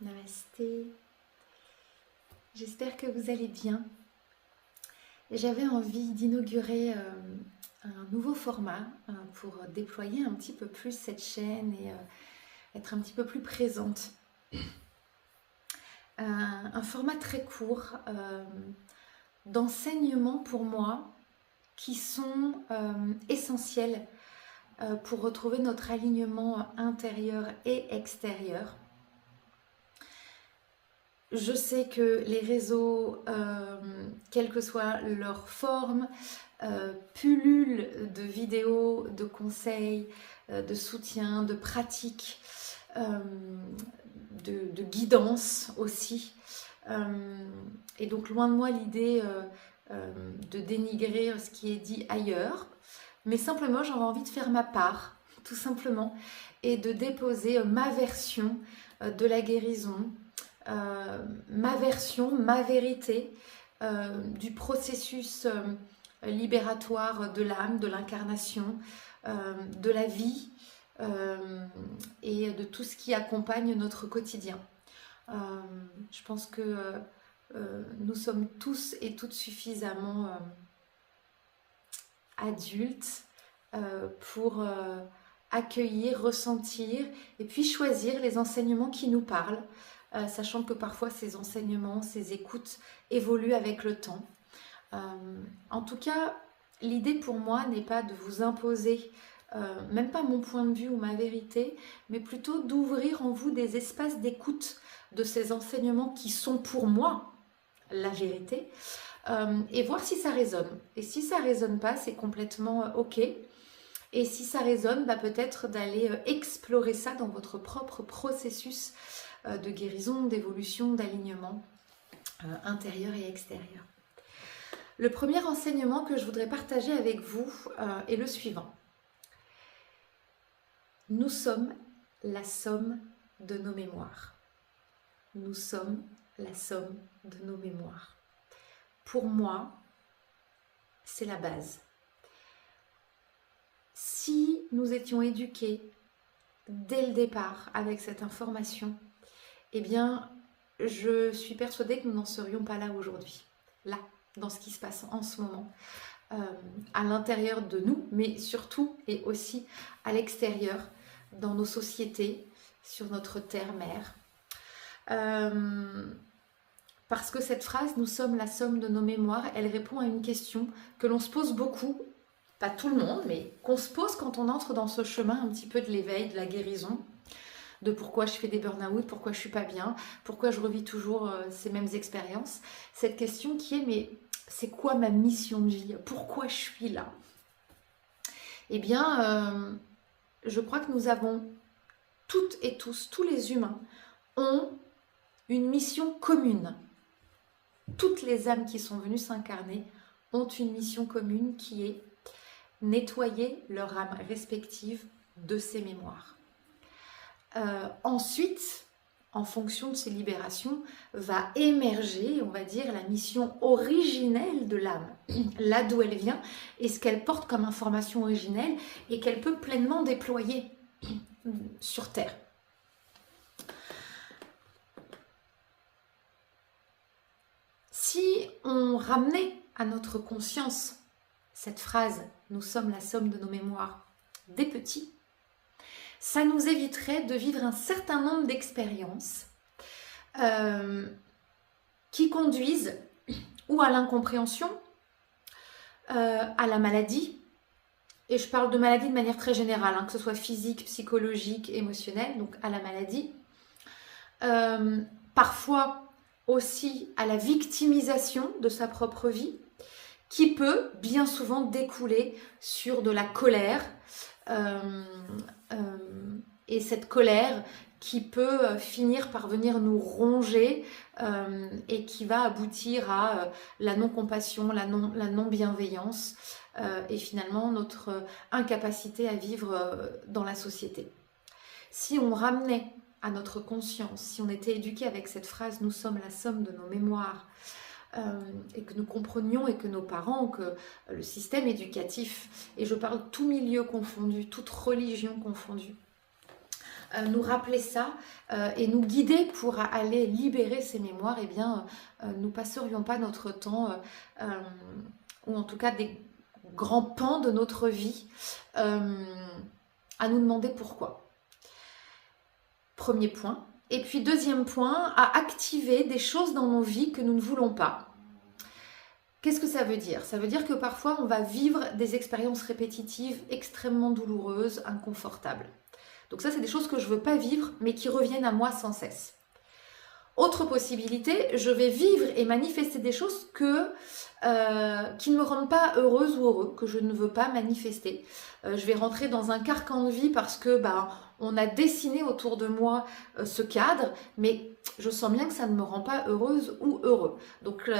Namasté. J'espère que vous allez bien. J'avais envie d'inaugurer un nouveau format pour déployer un petit peu plus cette chaîne et être un petit peu plus présente. Un format très court d'enseignements pour moi qui sont essentiels pour retrouver notre alignement intérieur et extérieur. Je sais que les réseaux, quelle que soit leur forme, pullulent de vidéos, de conseils, de soutien, de pratiques, de guidance aussi. Et donc loin de moi l'idée de dénigrer ce qui est dit ailleurs, mais simplement j'avais envie de faire ma part, tout simplement, et de déposer ma version de la guérison, ma version, ma vérité du processus libératoire de l'âme, de l'incarnation, de la vie et de tout ce qui accompagne notre quotidien. Je pense que nous sommes tous et toutes suffisamment adultes pour accueillir, ressentir et puis choisir les enseignements qui nous parlent, sachant que parfois ces enseignements, ces écoutes évoluent avec le temps. En tout cas, l'idée pour moi n'est pas de vous imposer même pas mon point de vue ou ma vérité, mais plutôt d'ouvrir en vous des espaces d'écoute de ces enseignements qui sont pour moi la vérité, et voir si ça résonne. Et si ça résonne pas, c'est complètement ok. Et si ça résonne, peut-être d'aller explorer ça dans votre propre processus de guérison, d'évolution, d'alignement intérieur et extérieur. Le premier enseignement que je voudrais partager avec vous est le suivant. Nous sommes la somme de nos mémoires. Nous sommes la somme de nos mémoires. Pour moi, c'est la base. Si nous étions éduqués dès le départ avec cette information, eh bien, je suis persuadée que nous n'en serions pas là aujourd'hui. Là, dans ce qui se passe en ce moment, à l'intérieur de nous, mais surtout et aussi à l'extérieur, dans nos sociétés, sur notre terre-mère. Parce que cette phrase, nous sommes la somme de nos mémoires, elle répond à une question que l'on se pose beaucoup, pas tout le monde, mais qu'on se pose quand on entre dans ce chemin un petit peu de l'éveil, de la guérison, de pourquoi je fais des burn-out, pourquoi je suis pas bien, pourquoi je revis toujours ces mêmes expériences. Cette question qui est, mais c'est quoi ma mission de vie? Pourquoi je suis là? Eh bien, je crois que nous avons toutes et tous, tous les humains, ont une mission commune. Toutes les âmes qui sont venues s'incarner ont une mission commune qui est nettoyer leur âme respective de ces mémoires. Ensuite, en fonction de ces libérations, va émerger, on va dire, la mission originelle de l'âme, là d'où elle vient, et ce qu'elle porte comme information originelle et qu'elle peut pleinement déployer sur Terre. Si on ramenait à notre conscience cette phrase « Nous sommes la somme de nos mémoires » des petits, ça nous éviterait de vivre un certain nombre d'expériences qui conduisent ou à l'incompréhension, à la maladie, et je parle de maladie de manière très générale, que ce soit physique, psychologique, émotionnelle, donc à la maladie, parfois aussi à la victimisation de sa propre vie, qui peut bien souvent découler sur de la colère, et cette colère qui peut finir par venir nous ronger et qui va aboutir à la non-compassion, la non-bienveillance et finalement notre incapacité à vivre dans la société. Si on ramenait à notre conscience, si on était éduqué avec cette phrase « Nous sommes la somme de nos mémoires », et que nous comprenions et que nos parents, que le système éducatif, et je parle tout milieu confondu, toute religion confondue, nous rappeler ça et nous guider pour aller libérer ces mémoires, eh bien, nous passerions pas notre temps, ou en tout cas des grands pans de notre vie, à nous demander pourquoi. Premier point. Et puis deuxième point, à activer des choses dans nos vies que nous ne voulons pas. Qu'est-ce que ça veut dire? Ça veut dire que parfois on va vivre des expériences répétitives extrêmement douloureuses, inconfortables. Donc ça, c'est des choses que je ne veux pas vivre, mais qui reviennent à moi sans cesse. Autre possibilité, je vais vivre et manifester des choses qui ne me rendent pas heureuse ou heureux, que je ne veux pas manifester. Je vais rentrer dans un carcan de vie parce que on a dessiné autour de moi ce cadre, mais je sens bien que ça ne me rend pas heureuse ou heureux. Donc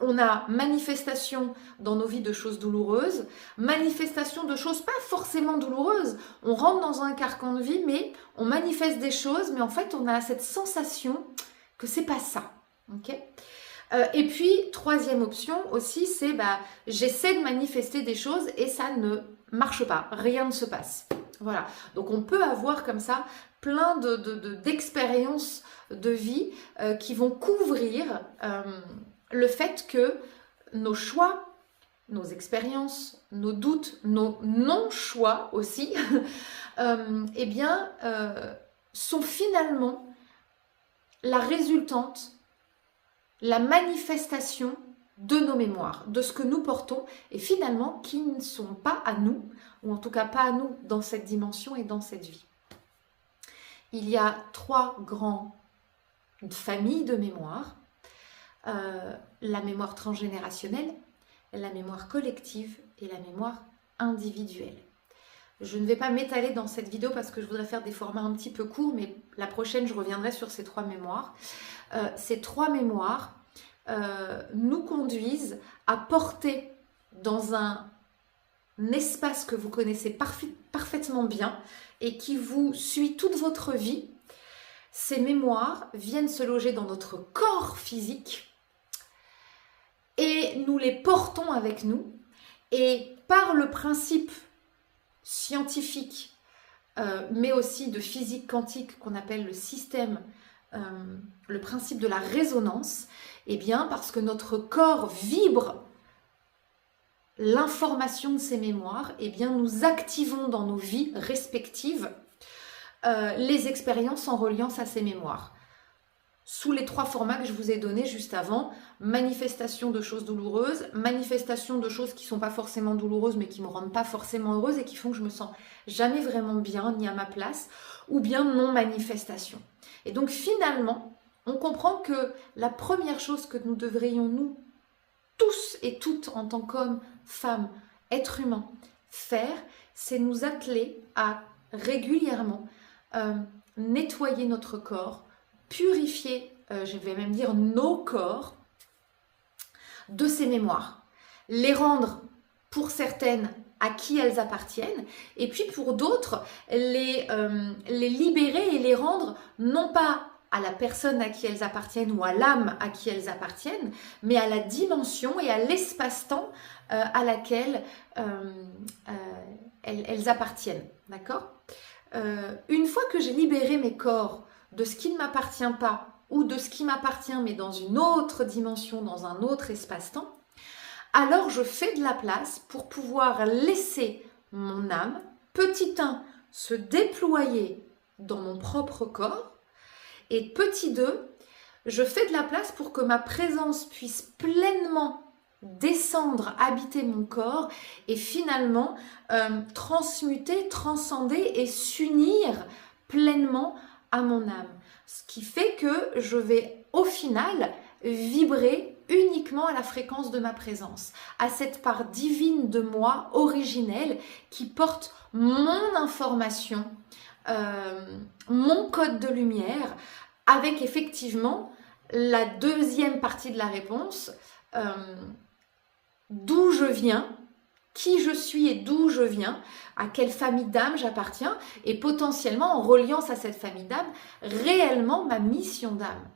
on a manifestation dans nos vies de choses douloureuses, manifestation de choses pas forcément douloureuses. On rentre dans un carcan de vie, mais on manifeste des choses, mais en fait on a cette sensation que c'est pas ça. Okay, et puis troisième option aussi, c'est j'essaie de manifester des choses et ça ne marche pas, rien ne se passe. Voilà, donc on peut avoir comme ça plein d'expériences de vie qui vont couvrir le fait que nos choix, nos expériences, nos doutes, nos non-choix aussi, sont finalement la résultante, la manifestation de nos mémoires, de ce que nous portons et finalement qui ne sont pas à nous, ou en tout cas pas à nous dans cette dimension et dans cette vie. Il y a 3 grandes familles de mémoires. La mémoire transgénérationnelle, la mémoire collective et la mémoire individuelle. Je ne vais pas m'étaler dans cette vidéo parce que je voudrais faire des formats un petit peu courts, mais la prochaine, je reviendrai sur ces 3 mémoires. Ces 3 mémoires nous conduisent à porter dans un espace que vous connaissez parfaitement bien et qui vous suit toute votre vie. Ces mémoires viennent se loger dans notre corps physique et nous les portons avec nous. Et par le principe scientifique, mais aussi de physique quantique qu'on appelle le système, le principe de la résonance, eh bien parce que notre corps vibre l'information de ces mémoires, eh bien nous activons dans nos vies respectives les expériences en reliance à ces mémoires. Sous les 3 formats que je vous ai donnés juste avant, manifestation de choses douloureuses, manifestation de choses qui ne sont pas forcément douloureuses mais qui ne me rendent pas forcément heureuse et qui font que je me sens jamais vraiment bien ni à ma place, ou bien non-manifestation. Et donc finalement, on comprend que la première chose que nous devrions nous, tous et toutes en tant qu'hommes, femmes, êtres humains, faire, c'est nous atteler à régulièrement nettoyer notre corps, purifier, je vais même dire nos corps, de ces mémoires, les rendre pour certaines à qui elles appartiennent, et puis pour d'autres, les libérer et les rendre non pas à la personne à qui elles appartiennent ou à l'âme à qui elles appartiennent, mais à la dimension et à l'espace-temps à laquelle elles appartiennent. D'accord ? Une fois que j'ai libéré mes corps de ce qui ne m'appartient pas ou de ce qui m'appartient mais dans une autre dimension, dans un autre espace-temps, alors je fais de la place pour pouvoir laisser mon âme, petit 1, se déployer dans mon propre corps, et petit 2, je fais de la place pour que ma présence puisse pleinement descendre, habiter mon corps et finalement transmuter, transcender et s'unir pleinement à mon âme. Ce qui fait que je vais au final vibrer uniquement à la fréquence de ma présence, à cette part divine de moi originelle qui porte mon information, mon code de lumière, avec effectivement la deuxième partie de la réponse, d'où je viens, qui je suis et d'où je viens, à quelle famille d'âme j'appartiens, et potentiellement en reliance à cette famille d'âme, réellement ma mission d'âme.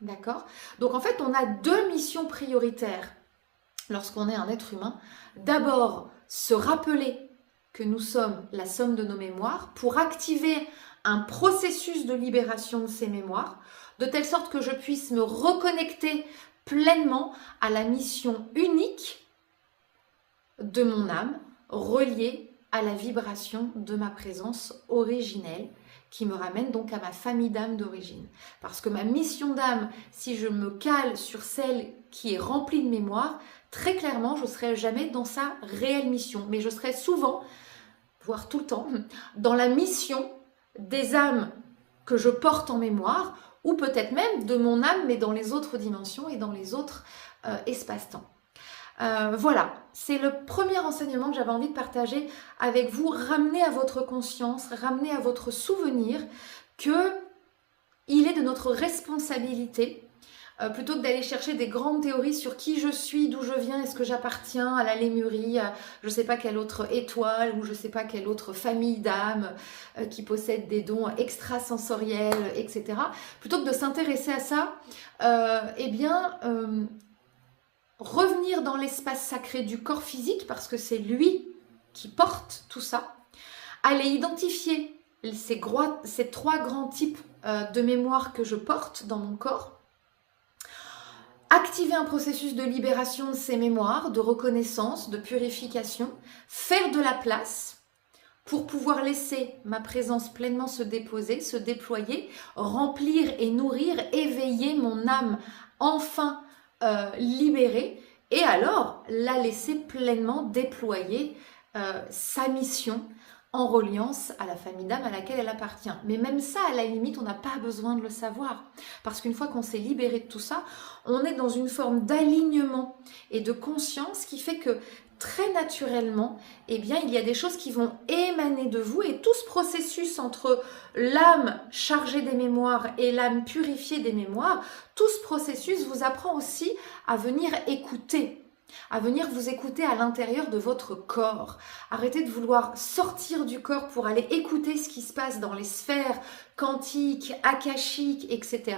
D'accord ? Donc en fait, on a 2 missions prioritaires lorsqu'on est un être humain. D'abord, se rappeler que nous sommes la somme de nos mémoires, pour activer un processus de libération de ces mémoires, de telle sorte que je puisse me reconnecter pleinement à la mission unique de mon âme, reliée à la vibration de ma présence originelle, qui me ramène donc à ma famille d'âme d'origine. Parce que ma mission d'âme, si je me cale sur celle qui est remplie de mémoire, très clairement, je ne serai jamais dans sa réelle mission, mais je serai souvent, voire tout le temps, dans la mission des âmes que je porte en mémoire, ou peut-être même de mon âme, mais dans les autres dimensions et dans les autres espaces-temps. Voilà, c'est le premier enseignement que j'avais envie de partager avec vous. Ramener à votre conscience, ramener à votre souvenir que il est de notre responsabilité, plutôt que d'aller chercher des grandes théories sur qui je suis, d'où je viens, est-ce que j'appartiens à la Lémurie, à je ne sais pas quelle autre étoile ou je ne sais pas quelle autre famille d'âmes qui possède des dons extrasensoriels, etc. Plutôt que de s'intéresser à ça, revenir dans l'espace sacré du corps physique, parce que c'est lui qui porte tout ça, aller identifier ces trois grands types de mémoire que je porte dans mon corps, activer un processus de libération de ces mémoires, de reconnaissance, de purification, faire de la place pour pouvoir laisser ma présence pleinement se déposer, se déployer, remplir et nourrir, éveiller mon âme enfin libérée, et alors la laisser pleinement déployer sa mission en reliance à la famille d'âme à laquelle elle appartient. Mais même ça, à la limite, on n'a pas besoin de le savoir. Parce qu'une fois qu'on s'est libéré de tout ça, on est dans une forme d'alignement et de conscience qui fait que très naturellement, eh bien, il y a des choses qui vont émaner de vous, et tout ce processus entre l'âme chargée des mémoires et l'âme purifiée des mémoires, tout ce processus vous apprend aussi à venir écouter, à venir vous écouter à l'intérieur de votre corps. Arrêtez de vouloir sortir du corps pour aller écouter ce qui se passe dans les sphères quantiques, akashiques, etc.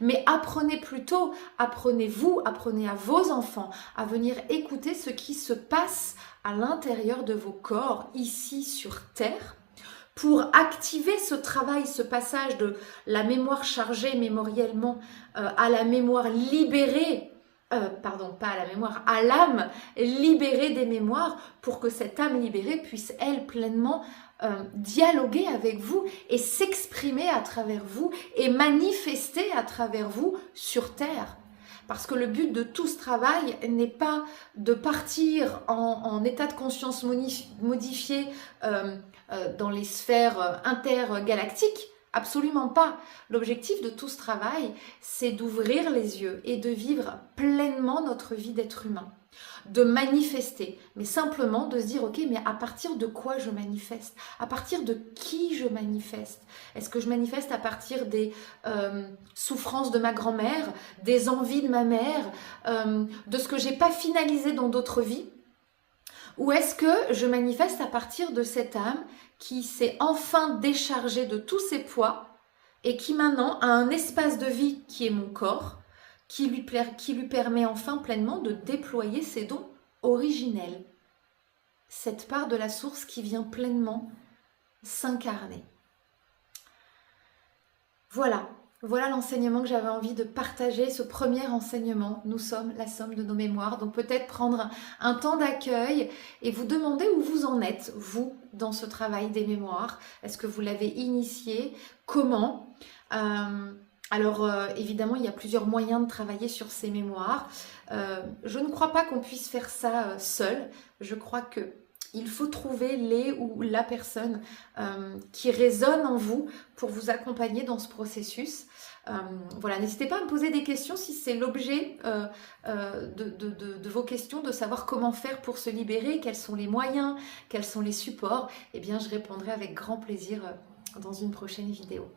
Mais apprenez plutôt, apprenez-vous, apprenez à vos enfants à venir écouter ce qui se passe à l'intérieur de vos corps, ici sur Terre, pour activer ce travail, ce passage de la mémoire chargée mémoriellement à la mémoire libérée, pas à la mémoire, à l'âme libérée des mémoires, pour que cette âme libérée puisse, elle, pleinement dialoguer avec vous et s'exprimer à travers vous et manifester à travers vous sur Terre. Parce que le but de tout ce travail n'est pas de partir en état de conscience modifié dans les sphères intergalactiques. Absolument pas. L'objectif de tout ce travail, c'est d'ouvrir les yeux et de vivre pleinement notre vie d'être humain. De manifester, mais simplement de se dire, ok, mais à partir de quoi je manifeste? À partir de qui je manifeste? Est-ce que je manifeste à partir des souffrances de ma grand-mère, des envies de ma mère, de ce que j'ai pas finalisé dans d'autres vies? Ou est-ce que je manifeste à partir de cette âme qui s'est enfin déchargée de tous ses poids et qui maintenant a un espace de vie qui est mon corps, qui lui permet enfin pleinement de déployer ses dons originels. Cette part de la source qui vient pleinement s'incarner. Voilà l'enseignement que j'avais envie de partager, ce premier enseignement. Nous sommes la somme de nos mémoires. Donc peut-être prendre un temps d'accueil et vous demander où vous en êtes, vous, dans ce travail des mémoires. Est-ce que vous l'avez initié? Comment? Alors évidemment, il y a plusieurs moyens de travailler sur ces mémoires. Je ne crois pas qu'on puisse faire ça seul. Je crois qu'il faut trouver les ou la personne qui résonne en vous pour vous accompagner dans ce processus. Voilà, n'hésitez pas à me poser des questions si c'est l'objet de vos questions, de savoir comment faire pour se libérer, quels sont les moyens, quels sont les supports. Eh bien, je répondrai avec grand plaisir dans une prochaine vidéo.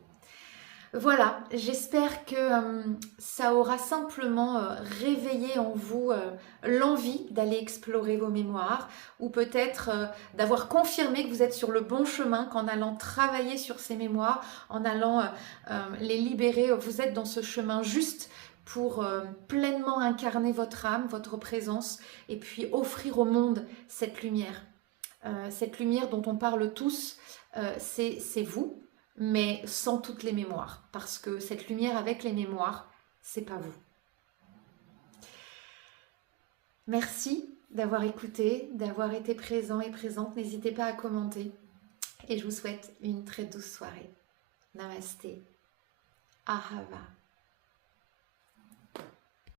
Voilà, j'espère que ça aura simplement réveillé en vous l'envie d'aller explorer vos mémoires, ou peut-être d'avoir confirmé que vous êtes sur le bon chemin, qu'en allant travailler sur ces mémoires, en allant les libérer, vous êtes dans ce chemin juste pour pleinement incarner votre âme, votre présence, et puis offrir au monde cette lumière. Cette lumière dont on parle tous, c'est vous, mais sans toutes les mémoires. Parce que cette lumière avec les mémoires, c'est pas vous. Merci d'avoir écouté, d'avoir été présent et présente. N'hésitez pas à commenter. Et je vous souhaite une très douce soirée. Namasté. Ahava.